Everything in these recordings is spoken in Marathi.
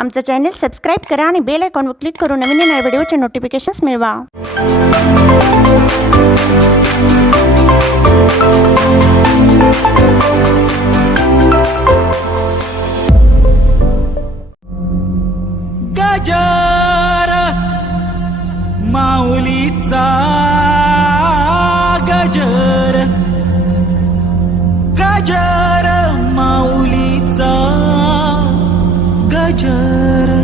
आमचा चॅनल सबस्क्राइब करा आणि बेल आयकॉनवर क्लिक करून नवीन नवीन व्हिडिओचे नोटिफिकेशन्स मिळवा। गजर माऊलीचा गजर, गजर माऊलीचा गजर।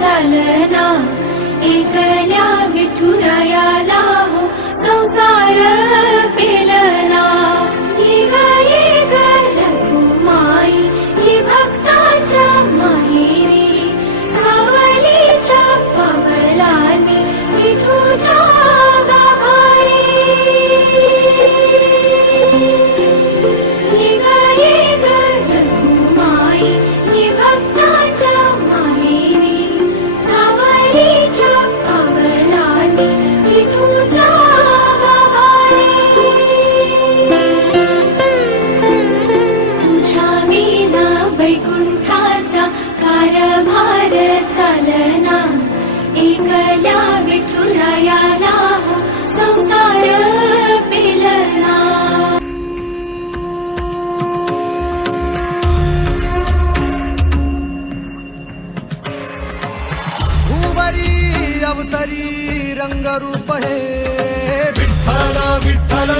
चालना एकल्या विठुरायाला हो संसार पेलना। निघाली रघुमाई ही भक्ताच्या माहेरी, सावलीच्या पवलाने विठूच्या गाभारी। निघाली रघुमाई ही भक्ताच्या चालना एकल्या विठुरायाला हो संसार पेलना। भुवरी अवतरी रंगरूप हे विठ्ठल विठ्ठल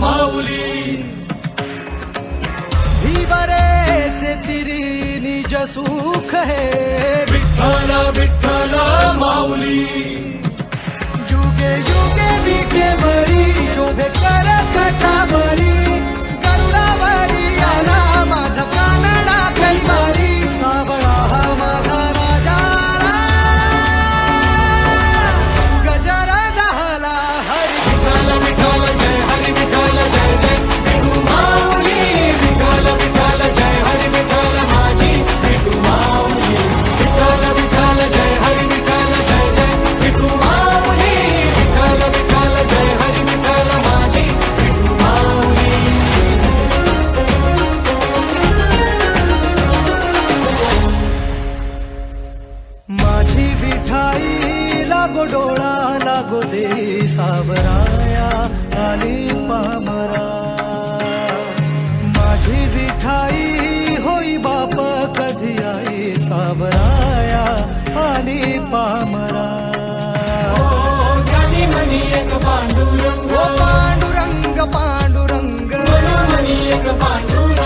माऊली। ही बरेचे तिरी निज सुख हे विठ्ठल विठ्ठल माऊली। युगे युगे विखे बरी शोभे कर छटावरी, गरुडावरी आला माझा कानडा कैवारी। सावळा हा माझा राजा गजर झाला हरी विठ्ठल विठ्ठल जय हरी विठ्ठल जय जय विठू माऊली। विठ्ठल विठ्ठल जय हरी विठ्ठल माझी विठू माऊली। विठ्ठल विठ्ठल जय हरी विठ्ठल जय जय विठू माऊली। विठ्ठल विठ्ठल जय हरी विठ्ठल माझी विठू माऊली। माझी विठाई लागो डोळा लागो दे सावराया आली पामरा। माझी विठाई होई बाप कधी आई सावराया आली पामरा। जानी मनी एक पांडुरंग, पांडुरंग पांडुरंग, मनी एक पांडुरंग।